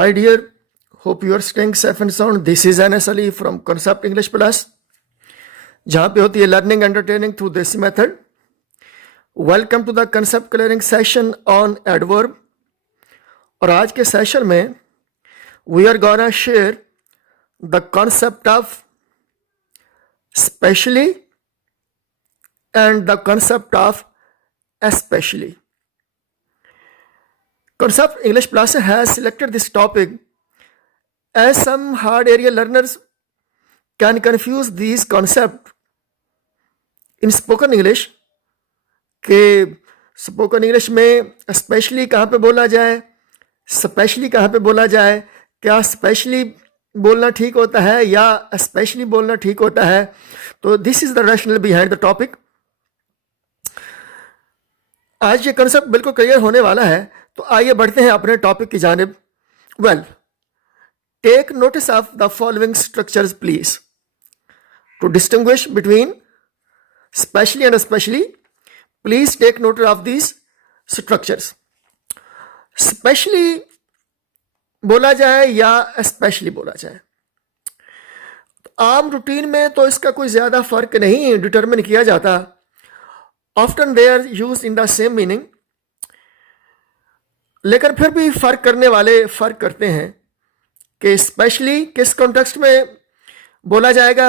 Hi dear, hope you are staying safe and sound. This is Anas Ali from Concept English Plus, जहाँ पे होती है learning entertaining through desi method. Welcome to the concept clearing session on adverb. और आज के session में we are gonna share the concept of specially and the concept of especially. Concept English Plus has selected this topic as some hard area learners can confuse these concepts in spoken English कि spoken English में especially कहाँ पे बोला जाए, specially कहाँ पे बोला जाए, क्या specially बोलना ठीक होता है या especially बोलना ठीक होता है. तो this is the rationale behind the topic. आज ये कंसेप्ट बिल्कुल क्लियर होने वाला है, तो आइए बढ़ते हैं अपने टॉपिक की जानिब. Well, take notice of the following structures please. To distinguish between specially and specially, please take notice of these structures. Specially बोला जाए या स्पेशली बोला जाए, आम रूटीन में तो इसका कोई ज्यादा फर्क नहीं डिटरमिन किया जाता. Often they are used in the same meaning, लेकिन फिर भी फर्क करने वाले फर्क करते हैं कि स्पेशली किस कॉन्टेक्स्ट में बोला जाएगा,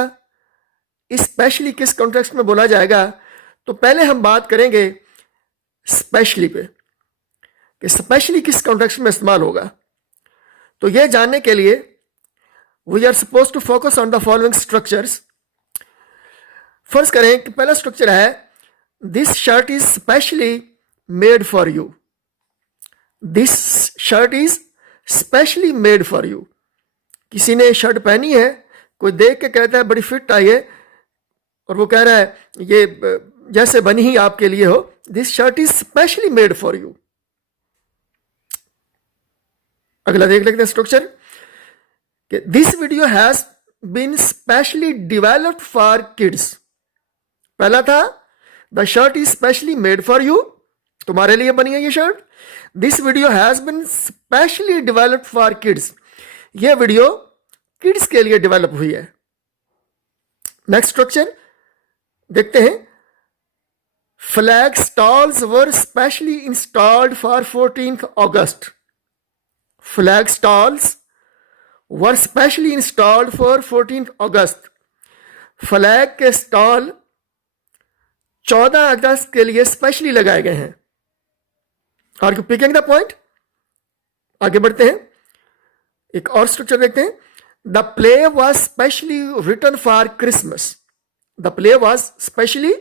स्पेशली किस कॉन्टेक्स्ट में बोला जाएगा. तो पहले हम बात करेंगे स्पेशली पे कि स्पेशली किस कॉन्टेक्स्ट में इस्तेमाल होगा. तो यह जानने के लिए we are suppose to focus on the following structures. फर्ज करें कि पहला स्ट्रक्चर है This shirt is specially made for you. This shirt is specially made for you. किसी ने शर्ट पहनी है, कोई देख के कहता है बड़ी फिट आई है, और वो कह रहा है ये जैसे बनी ही आपके लिए हो. This shirt is specially made for you. अगला देख लेते हैं स्ट्रक्चर कि This video has been specially developed for kids. पहला था The shirt is specially made for you. तुम्हारे लिए बनी है ये shirt. This video has been specially developed for kids. ये वीडियो किड्स के लिए डेवलप हुई है. नेक्स्ट स्ट्रक्चर देखते हैं. Flag stalls were specially installed for 14th August. Flag stalls were specially installed for 14th August. Flag के stall 14 अगस्त के लिए स्पेशली लगाए गए हैं. Are you picking the point? आगे बढ़ते हैं, एक और स्ट्रक्चर देखते हैं. The play was specially written for Christmas. The play was specially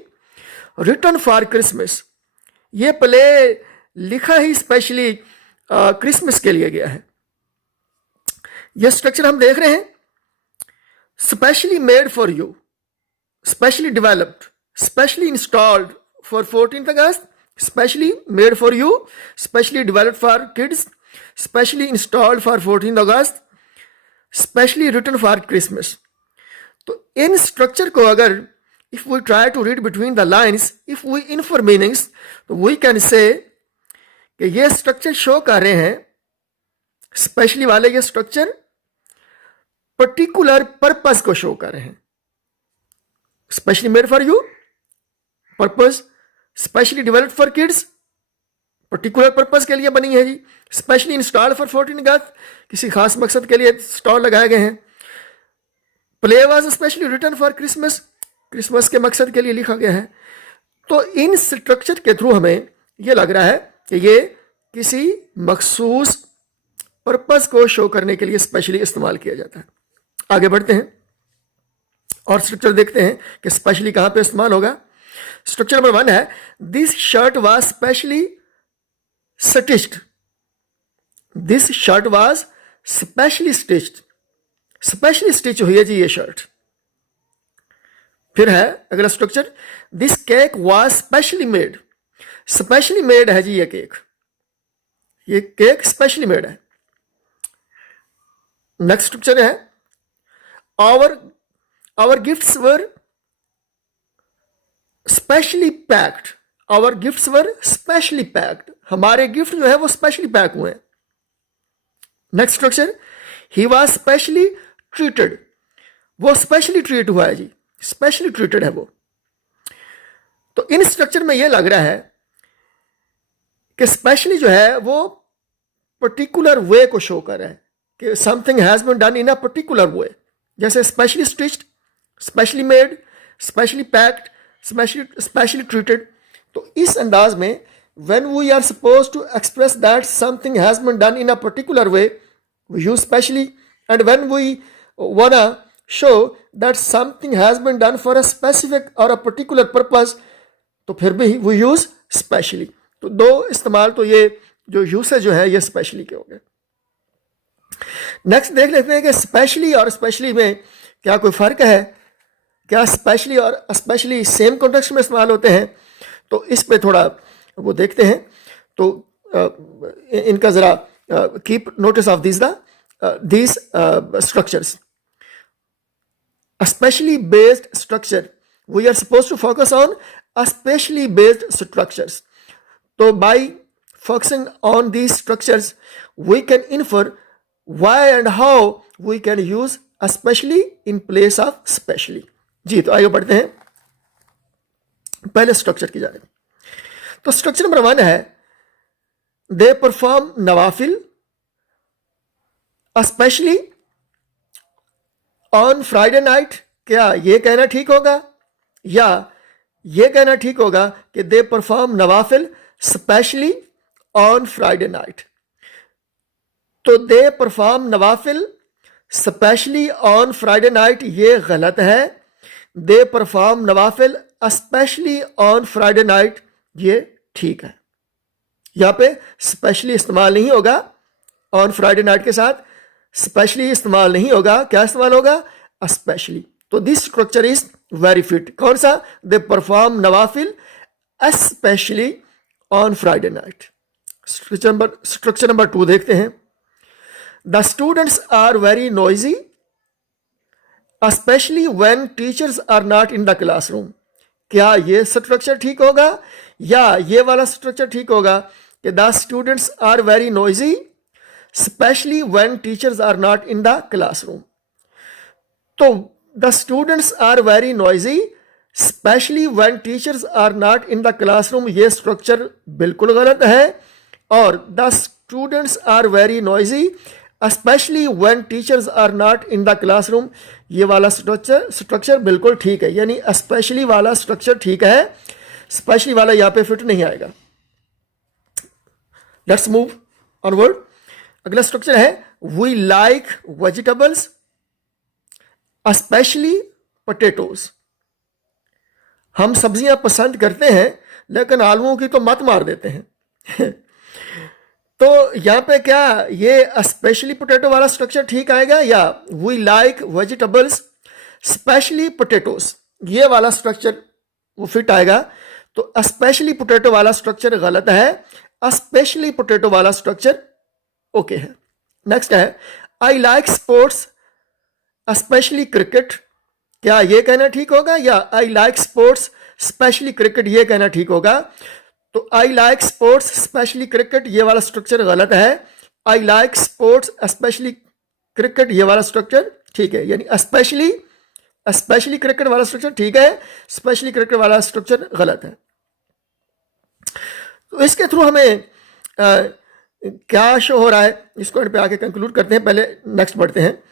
written for Christmas. यह प्ले लिखा ही स्पेशली क्रिसमस के लिए गया है. यह स्ट्रक्चर हम देख रहे हैं. Specially made for you, specially developed, specially installed for 14th August, specially made for you, specially developed for kids, specially installed for 14th August, specially written for Christmas. तो इन स्ट्रक्चर को अगर if we try to read between the lines, if we infer meanings, तो we can say कि ये structure show कर रहे हैं, specially वाले ये स्ट्रक्चर पर्टिकुलर पर्पस को शो कर रहे हैं. Specially made for you, purpose. Specially developed for kids, particular purpose के लिए बनी है जी. स्पेशली इंस्टॉल्ड फॉर 14 अगस्त, किसी खास मकसद के लिए स्टॉल लगाए गए हैं. Play was specially written for Christmas, Christmas के मकसद के लिए लिखा गया है. तो इन स्ट्रक्चर के थ्रू हमें यह लग रहा है कि ये किसी मखसूस पर्पस को शो करने के लिए स्पेशली इस्तेमाल किया जाता है. आगे बढ़ते हैं और स्ट्रक्चर देखते हैं कि स्पेशली कहां पे इस्तेमाल होगा. स्ट्रक्चर नंबर 1 है this shirt was specially stitched. This shirt was specially stitched, specially stitch हुई है जी ये शर्ट. फिर है अगला structure this cake was specially made. Specially made है जी ये केक, ये केक स्पेशली मेड है. नेक्स्ट स्ट्रक्चर है our gifts were specially packed. Our gifts were specially packed. हमारे गिफ्ट जो है वो स्पेशली पैक हुए हैं. Next structure, he was specially treated, वो स्पेशली ट्रीट हुआ है जी, स्पेशली ट्रीटेड है वो। तो इन स्ट्रक्चर में ये लग रहा है कि स्पेशली जो है वो पर्टिकुलर वे को शो कर रहा है कि something has been done in a particular way, जैसे specially stitched, specially made, specially packed, specially treated. तो इस अंदाज में when we are supposed to express that something has been done in a particular way, we use specially, and when we wanna show that something has been done for a specific or a particular purpose, तो फिर भी we use specially। तो दो इस्तेमाल तो ये जो usage जो है ये स्पेशली के हो गए। नेक्स्ट देख लेते हैं कि स्पेशली और स्पेशली में क्या कोई फर्क है, क्या स्पेशली और स्पेशली सेम कॉन्टेक्स्ट में इस्तेमाल होते हैं। तो इस पे थोड़ा वो देखते हैं। तो इनका जरा keep notice of these structures. A specially based structure, we are supposed to focus on a specially based structures. So by focusing on these structures, we can infer why and how we can use especially in place of specially। जी, तो आइए बढ़ते हैं पहले structure की जाने। तो structure number 1 है, they perform नवाफिल स्पेशली ऑन फ्राइडे नाइट। क्या ये कहना ठीक होगा या ये कहना ठीक होगा कि दे परफॉर्म नवाफिल स्पेशली ऑन फ्राइडे नाइट। तो दे परफॉर्म नवाफिल स्पेशली ऑन फ्राइडे नाइट ये गलत है। दे परफॉर्म नवाफिल स्पेशली ऑन फ्राइडे नाइट ये ठीक है। यहां पे स्पेशली इस्तेमाल नहीं होगा, ऑन फ्राइडे नाइट के साथ स्पेशली इस्तेमाल नहीं होगा, क्या इस्तेमाल होगा, स्पेशली। तो this structure is very fit. कौन सा, दे परफॉर्म नवाफिल specially on Friday night. Structure number 2 देखते हैं, the students are very noisy specially when teachers are not in the classroom. क्या ये स्ट्रक्चर ठीक होगा या ये वाला स्ट्रक्चर ठीक होगा कि the students are very noisy specially when teachers are not in the classroom. तो the students are very noisy specially when teachers are not in the classroom ये स्ट्रक्चर बिल्कुल गलत है, और the students are very noisy specially when teachers are not in the classroom ये वाला structure बिल्कुल ठीक है। यानी स्पेशली वाला स्ट्रक्चर ठीक है, स्पेशली वाला यहां पे फिट नहीं आएगा। Let's move onward. अगला स्ट्रक्चर है, we like vegetables specially potatoes. हम सब्जियां पसंद करते हैं लेकिन आलूओं की तो मत मार देते हैं। तो यहां पे क्या ये स्पेशली पोटैटो वाला स्ट्रक्चर ठीक आएगा या we like vegetables specially potatoes ये वाला स्ट्रक्चर वो फिट आएगा। तो स्पेशली पोटैटो वाला स्ट्रक्चर गलत है, स्पेशली पोटैटो वाला स्ट्रक्चर ओके है। नेक्स्ट है, I like sports specially cricket. क्या ये कहना ठीक होगा या I like sports specially cricket ये कहना ठीक होगा। तो I like sports specially cricket ये वाला स्ट्रक्चर गलत है, I like sports specially cricket ये वाला स्ट्रक्चर ठीक है। यानी स्पेशली क्रिकेट वाला स्ट्रक्चर ठीक है, स्पेशली क्रिकेट वाला स्ट्रक्चर गलत है। तो इसके थ्रू हमें क्या शो हो रहा है इसको एंड पे आके कंक्लूड करते हैं। पहले नेक्स्ट बढ़ते हैं,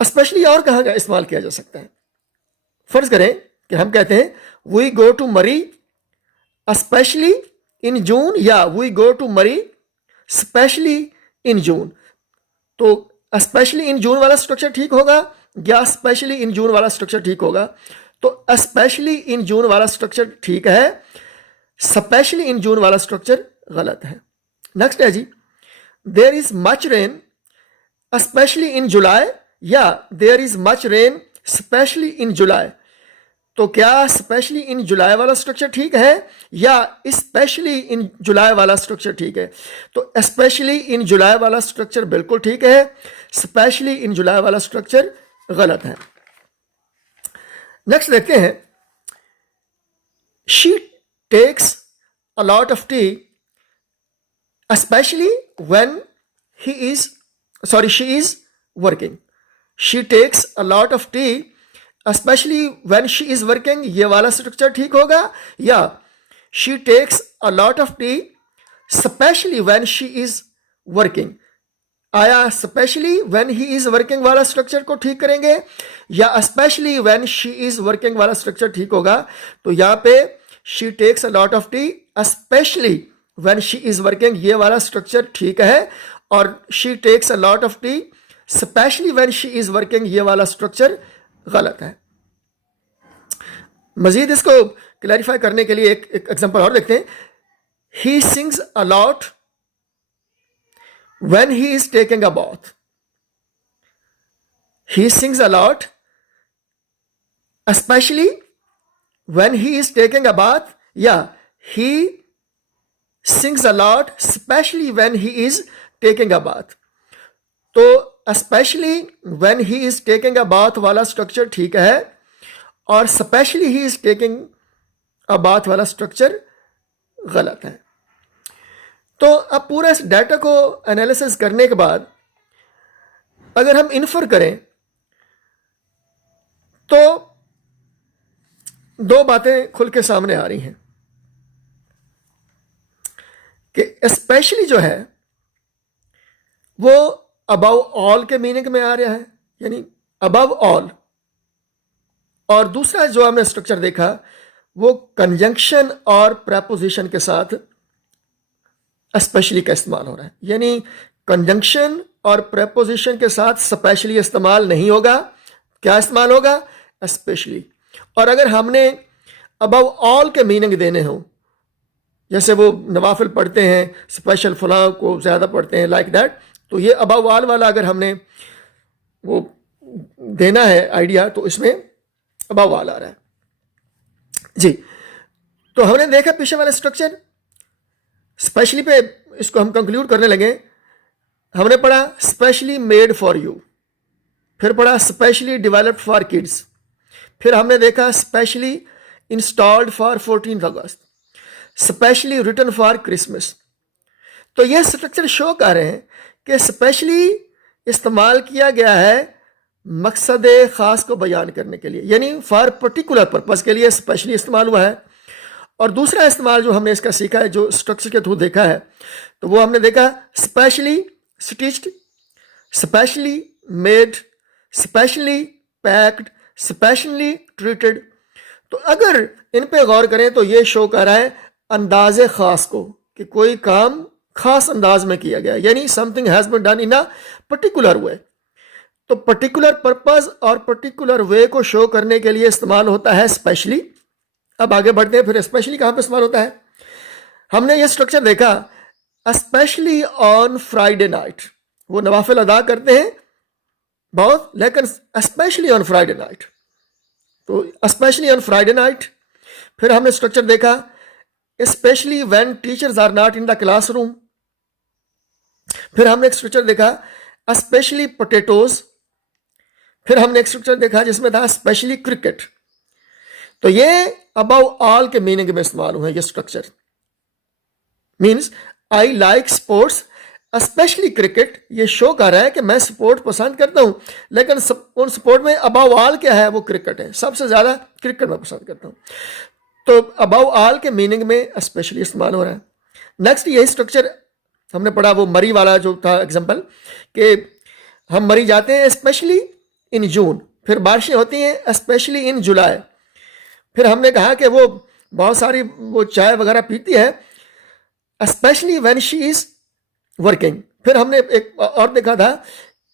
स्पेशली और कहाँ का इस्तेमाल किया जा सकता है। फर्ज करें कि हम कहते हैं वी गो टू मरी स्पेशली इन जून या वी गो टू मरी स्पेशली इन जून। तो स्पेशली इन जून वाला स्ट्रक्चर ठीक होगा या स्पेशली इन जून वाला स्ट्रक्चर ठीक होगा। तो स्पेशली इन जून वाला स्ट्रक्चर ठीक है, स्पेशली इन जून वाला स्ट्रक्चर गलत है। नेक्स्ट है जी, there is much rain specially in July या there is much rain specially in July. तो क्या स्पेशली इन जुलाई वाला स्ट्रक्चर ठीक है या स्पेशली इन जुलाई वाला स्ट्रक्चर ठीक है। तो स्पेशली इन जुलाई वाला स्ट्रक्चर बिल्कुल ठीक है, स्पेशली इन जुलाई वाला स्ट्रक्चर गलत है। नेक्स्ट देखते हैं, she takes a lot of tea specially when she is working. She takes a lot of tea, especially when she is working. ये वाला स्ट्रक्चर ठीक होगा, या she takes a lot of tea especially when she is working? आया especially when he is working वाला structure को ठीक करेंगे, या especially when she is working वाला स्ट्रक्चर ठीक होगा? तो यहाँ पे she takes a lot of tea especially when she is working, ये वाला स्ट्रक्चर ठीक है, और she takes a lot of tea especially when she is working, ये वाला स्ट्रक्चर गलत है। मजीद इसको क्लैरिफाई करने के लिए एक एग्जांपल और देखते हैं। He sings a lot when he is taking a bath. He sings a lot especially when he is taking a bath, या he sings a lot especially when he is taking a bath? तो especially when he is taking a bath वाला structure ठीक है, और especially he is taking a bath वाला structure गलत है। तो अब पूरा इस डाटा को एनालिसिस करने के बाद अगर हम इन्फर करें तो दो बातें खुल के सामने आ रही हैं कि स्पेशली जो है वो अबव ऑल के मीनिंग में आ रहा है, यानी अबव ऑल, और दूसरा जो हमने स्ट्रक्चर देखा वो कंजंक्शन और प्रेपोजिशन के साथ स्पेशली का इस्तेमाल हो रहा है, यानी कंजंक्शन और प्रेपोजिशन के साथ स्पेशली इस्तेमाल नहीं होगा, क्या इस्तेमाल होगा? स्पेशली। और अगर हमने अबव ऑल के मीनिंग देने हो, जैसे वो नवाफिल पढ़ते हैं, स्पेशल फलां को ज़्यादा पढ़ते हैं, लाइक दैट, तो ये अबव ऑल वाला अगर हमने वो देना है आइडिया, तो इसमें अबव ऑल आ रहा है जी। तो हमने देखा पीछे वाला स्ट्रक्चर, स्पेशली पे इसको हम कंक्लूड करने लगे। हमने पढ़ा स्पेशली मेड फॉर यू, फिर पढ़ा स्पेशली डेवलप्ड फॉर किड्स, फिर हमने देखा specially installed for 14 August, specially written for Christmas. तो ये स्ट्रक्चर शो कर रहे हैं कि स्पेशली इस्तेमाल किया गया है मकसद ख़ास को बयान करने के लिए, यानी फॉर पर्टिकुलर पर्पज़ के लिए स्पेशली इस्तेमाल हुआ है। और दूसरा इस्तेमाल जो हमने इसका सीखा है, जो स्ट्रक्चर के थ्रू देखा है, तो वो हमने देखा specially stitched, specially made, specially packed, specially treated. तो अगर इन पे गौर करें तो ये शो कर रहा है अंदाज़े ख़ास को, कि कोई काम ख़ास अंदाज में किया गया, यानी something has been done in a particular way. तो पर्टिकुलर पर्पज़ और पर्टिकुलर वे को शो करने के लिए इस्तेमाल होता है स्पेशली। अब आगे बढ़ते हैं, फिर स्पेशली कहाँ पे इस्तेमाल होता है। हमने ये स्ट्रक्चर देखा, स्पेशली ऑन फ्राइडे नाइट, वो नवाफिल अदा करते हैं बहुत, लेकिन स्पेशली ऑन फ्राइडे नाइट, तो स्पेशली ऑन फ्राइडे नाइट। फिर हमने स्ट्रक्चर देखा specially when teachers are not in the classroom. फिर हमने एक स्ट्रक्चर देखा स्पेशली पोटैटोज। फिर हमने एक स्ट्रक्चर देखा जिसमें था स्पेशली क्रिकेट। तो ये अबव ऑल के मीनिंग में इस्तेमाल हुआ है। ये structure means I like sports specially cricket, ये शो कर रहा है कि मैं स्पोर्ट पसंद करता हूँ, लेकिन उन स्पोर्ट में अबव ऑल क्या है? वो क्रिकेट है, सबसे ज़्यादा क्रिकेट मैं पसंद करता हूँ। तो अबव ऑल के मीनिंग में स्पेशली इस्तेमाल हो रहा है। नेक्स्ट यही स्ट्रक्चर हमने पढ़ा, वो मरी वाला जो था एग्जाम्पल, कि हम मरी जाते हैं स्पेशली इन जून, फिर बारिशें होती हैं स्पेशली इन जुलाई। फिर हमने कहा कि वो बहुत सारी वो चाय वगैरह पीती है specially when she is working. फिर हमने एक और देखा था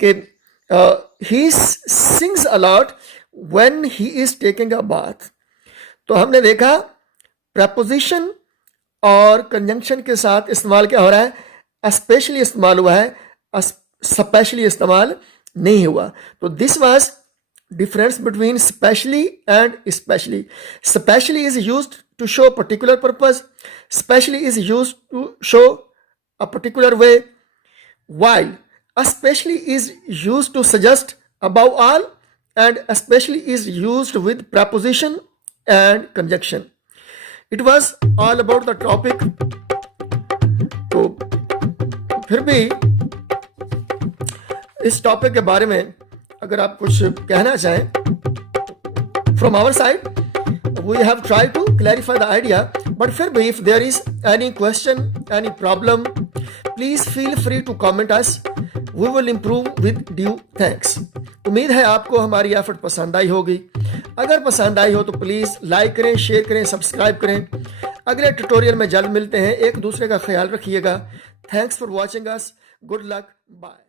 कि he sings a lot when he is taking a bath. तो हमने देखा प्रपोजिशन और कंजंक्शन के साथ इस्तेमाल क्या हो रहा है? स्पेशली इस्तेमाल हुआ है, स्पेशली इस्तेमाल नहीं हुआ। तो this was difference between specially and specially. Specially is used to show particular purpose. Specially is used to show a particular way, while especially is used to suggest above all, and especially is used with preposition and conjunction. It was all about the topic. तो फिर भी इस topic के बारे में अगर आप कुछ कहना चाहें, from our side we have tried to clarify the idea, but फिर भी if there is any question, any problem, please feel free to comment us. We will improve with due thanks. उम्मीद है आपको हमारी एफर्ट पसंद आई होगी। अगर पसंद आई हो तो प्लीज़ लाइक करें, शेयर करें, सब्सक्राइब करें। अगले ट्यूटोरियल में जल्द मिलते हैं। एक दूसरे का ख्याल रखिएगा। Thanks for watching us. Good luck. Bye.